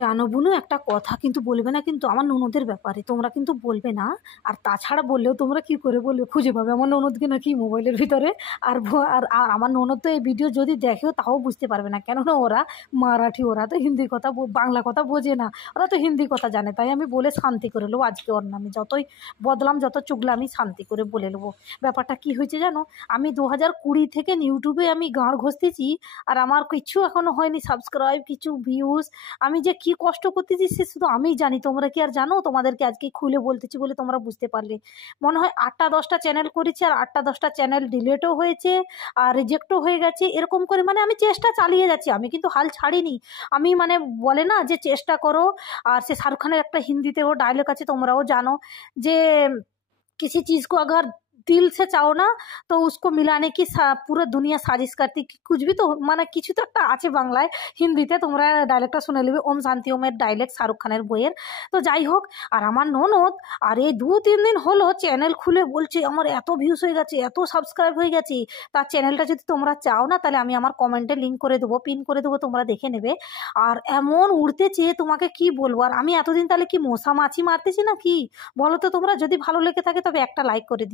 জানো বুনু, একটা কথা কিন্তু বলবে না, কিন্তু আমার ননদের ব্যাপারে তোমরা কিন্তু বলবে না। আর তাছাড়া বললেও তোমরা কি করে বলবে, খুঁজে পাবে আমার ননদকে নাকি মোবাইলের ভিতরে। আর আমার ননদ তো এই ভিডিও যদি দেখেও তাও বুঝতে পারবে না, কেননা ওরা মারাঠি, ওরা তো হিন্দি কথা বাংলা কথা বোঝে না, ওরা তো হিন্দি কথা জানে। তাই আমি বলে শান্তি করে নেবো আজকে ওর নামে, যতই বদলাম যত চুগলা আমি শান্তি করে বলে নেবো। ব্যাপারটা কি হয়েছে জানো, আমি 2020 থেকে ইউটিউবে আমি গাঁড় ঘষতেছি, আর আমার কিছু এখনো হয়নি সাবস্ক্রাইব, কিছু ভিউজ। আমি যে কি কষ্ট করতেছি সে শুধু আমিই জানি, তোমরা কি আর জানো? তোমাদেরকে আজকে খুলে বলতেছি বলে তোমরা বুঝতে পারলে। মনে হয় 8টা 10টা চ্যানেল করেছি, আর 8টা 10টা চ্যানেল ডিলেটও হয়েছে আর রিজেক্টও হয়ে গেছে, এরকম করে মানে আমি চেষ্টা চালিয়ে যাচ্ছি, আমি কিন্তু হাল ছাড়িনি। আমি মানে বলে না যে চেষ্টা করো। আর সে শাহরুখ খানের একটা হিন্দিতেও ডায়লগ আছে, তোমরাও জানো, যে किसी चीज को अगर दिल से चाहो ना तो उसको मिलाने की पूरा दुनिया साजिश करती, कुछ भी तो মানে কিছু তো একটা আছে বাংলায়। হিন্দিতে তোমরা ডায়লগটা শুনে নেবে, ওম শান্তি ওমের ডায়লগ শাহরুখ খানের বইয়ের। তো যাই হোক, আর আমার ননদ আর এই 2-3 দিন হলো চ্যানেল খুলে বলছে আমার এত ভিউজ হয়ে গেছে, এত সাবস্ক্রাইব হয়ে গেছে। তার চ্যানেলটা যদি তোমরা চাও না, তাহলে আমি আমার কমেন্টে লিঙ্ক করে দেবো, পিন করে দেবো, তোমরা দেখে নেবে। আর এমন উড়তেছে তোমাকে কি বলবো। আর আমি এতদিন তাহলে কি মশা মাছি মারতেছি না কি? বলো তো তোমরা, যদি ভালো লেগে থাকে তবে একটা লাইক করে দিও।